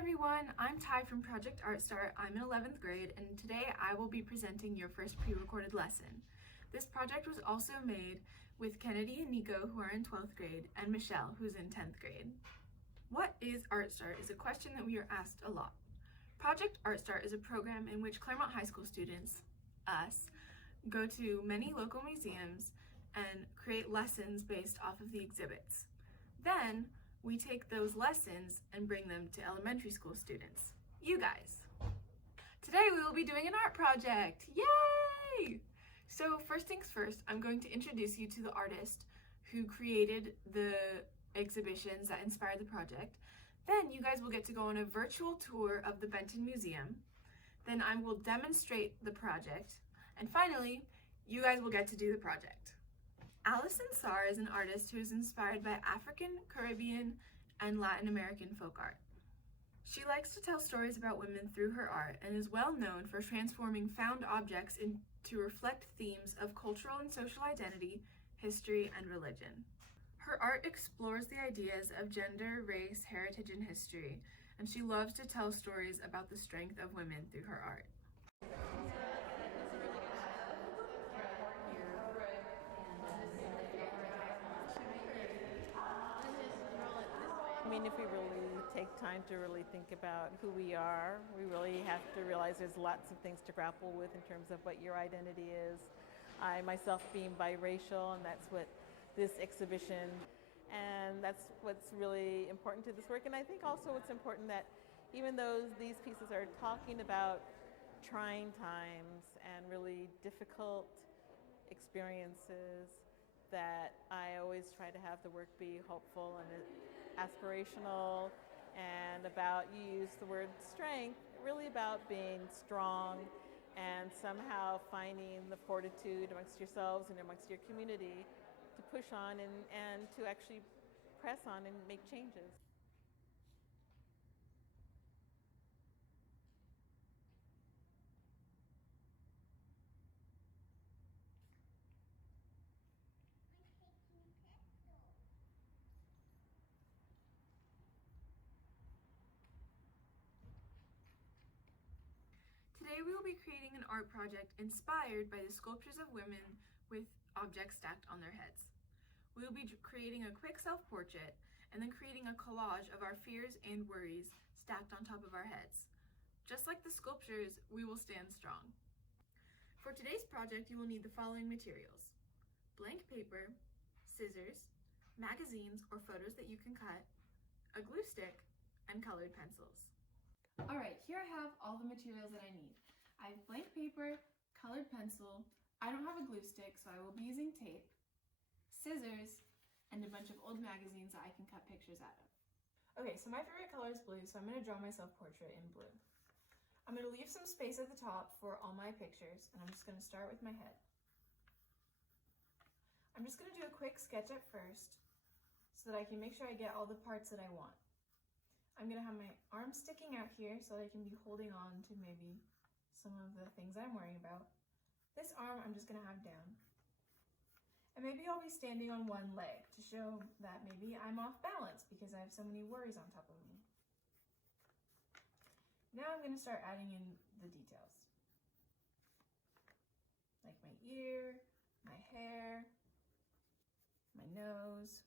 everyone, I'm Ty from Project ARTstART. I'm in 11th grade, and today I will be presenting your first pre-recorded lesson. This project was also made with Kennedy and Nico, who are in 12th grade, and Michelle, who's in 10th grade. What is ARTstART is a question that we are asked a lot. Project ARTstART is a program in which Claremont High School students, us, go to many local museums and create lessons based off of the exhibits. Then, we take those lessons and bring them to elementary school students, you guys. Today we will be doing an art project, yay! So first things first, I'm going to introduce you to the artist who created the exhibitions that inspired the project. Then you guys will get to go on a virtual tour of the Benton Museum. Then I will demonstrate the project. And finally, you guys will get to do the project. Alison Saar is an artist who is inspired by African, Caribbean, and Latin American folk art. She likes to tell stories about women through her art and is well known for transforming found objects to reflect themes of cultural and social identity, history, and religion. Her art explores the ideas of gender, race, heritage, and history, and she loves to tell stories about the strength of women through her art. I mean, if we really take time to really think about who we are, we really have to realize there's lots of things to grapple with in terms of what your identity is. I myself being biracial, and that's what this exhibition, and that's what's really important to this work. And I think also it's important that even though these pieces are talking about trying times and really difficult experiences, that I always try to have the work be hopeful and aspirational, and about, you use the word strength, really about being strong and somehow finding the fortitude amongst yourselves and amongst your community to push on and to actually press on and make changes. Today we will be creating an art project inspired by the sculptures of women with objects stacked on their heads. We will be creating a quick self-portrait and then creating a collage of our fears and worries stacked on top of our heads. Just like the sculptures, we will stand strong. For today's project, you will need the following materials: blank paper, scissors, magazines or photos that you can cut, a glue stick, and colored pencils. Alright, here I have all the materials that I need. I have blank paper, colored pencil, I don't have a glue stick, so I will be using tape, scissors, and a bunch of old magazines that I can cut pictures out of. Okay, so my favorite color is blue, so I'm going to draw my self-portrait in blue. I'm going to leave some space at the top for all my pictures, and I'm just going to start with my head. I'm just going to do a quick sketch at first, so that I can make sure I get all the parts that I want. I'm going to have my arm sticking out here so that I can be holding on to maybe some of the things I'm worrying about. This arm I'm just going to have down. And maybe I'll be standing on one leg to show that maybe I'm off balance because I have so many worries on top of me. Now I'm going to start adding in the details. Like my ear, my hair, my nose.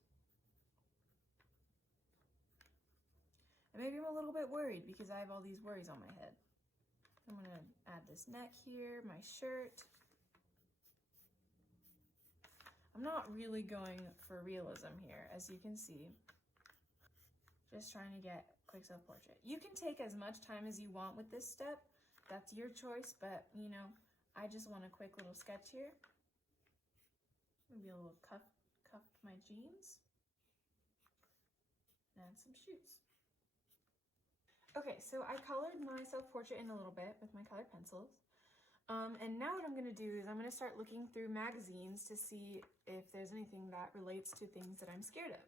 And maybe I'm a little bit worried because I have all these worries on my head. I'm going to add this neck here, my shirt. I'm not really going for realism here, as you can see. Just trying to get a quick self-portrait. You can take as much time as you want with this step. That's your choice, but you know, I just want a quick little sketch here. Maybe a little cuff my jeans. And some shoes. Okay, so I colored my self-portrait in a little bit with my colored pencils. And now what I'm going to do is I'm going to start looking through magazines to see if there's anything that relates to things that I'm scared of.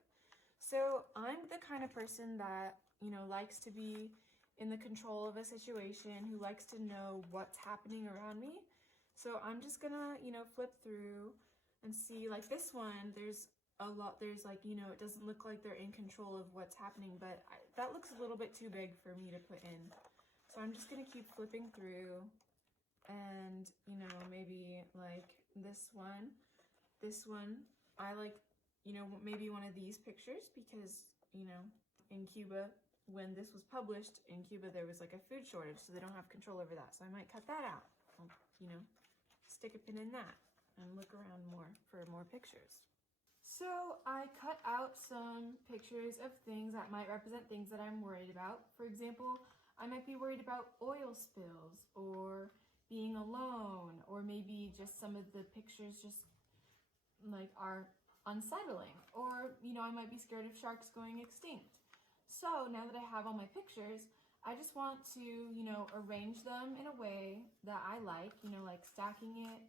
So I'm the kind of person that, you know, likes to be in the control of a situation, who likes to know what's happening around me. So I'm just going to, you know, flip through and see, like this one, there's a lot, there's like, you know, it doesn't look like they're in control of what's happening, but that looks a little bit too big for me to put in. So I'm just gonna keep flipping through, and, you know, maybe like this one, I like, you know, maybe one of these pictures, because, you know, in Cuba, when this was published in Cuba, there was like a food shortage, so they don't have control over that. So I might cut that out. I'll, you know, stick a pin in that and look around more for more pictures. So I cut out some pictures of things that might represent things that I'm worried about. For example, I might be worried about oil spills, or being alone, or maybe just some of the pictures just like are unsettling, or, you know, I might be scared of sharks going extinct. So now that I have all my pictures, I just want to, you know, arrange them in a way that I like, you know, like stacking it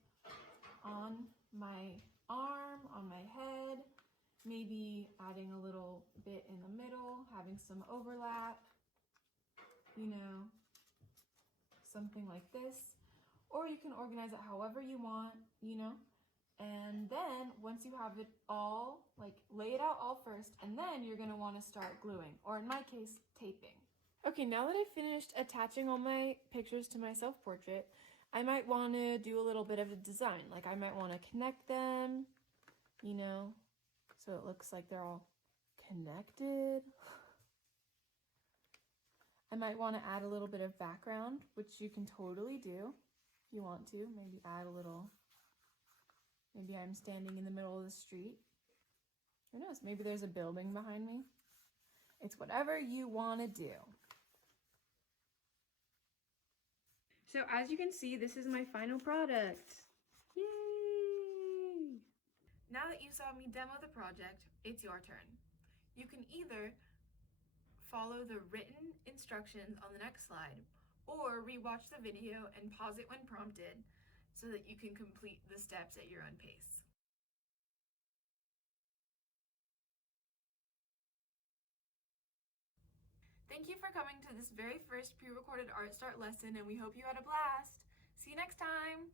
on my arm, on my head, maybe adding a little bit in the middle, having some overlap, you know, something like this. Or you can organize it however you want, you know. And then once you have it all, like, lay it out all first, and then you're gonna wanna start gluing, or in my case, taping. Okay, now that I've finished attaching all my pictures to my self-portrait, I might wanna do a little bit of a design. Like, I might wanna connect them, you know, so it looks like they're all connected. I might wanna add a little bit of background, which you can totally do if you want to. Maybe add a little. Maybe I'm standing in the middle of the street. Who knows? Maybe there's a building behind me. It's whatever you want to do. So as you can see, this is my final product. Yay! Now that you saw me demo the project, it's your turn. You can either follow the written instructions on the next slide, or rewatch the video and pause it when prompted, so that you can complete the steps at your own pace. Thank you for coming to this very first pre-recorded ARTstART lesson, and we hope you had a blast. See you next time!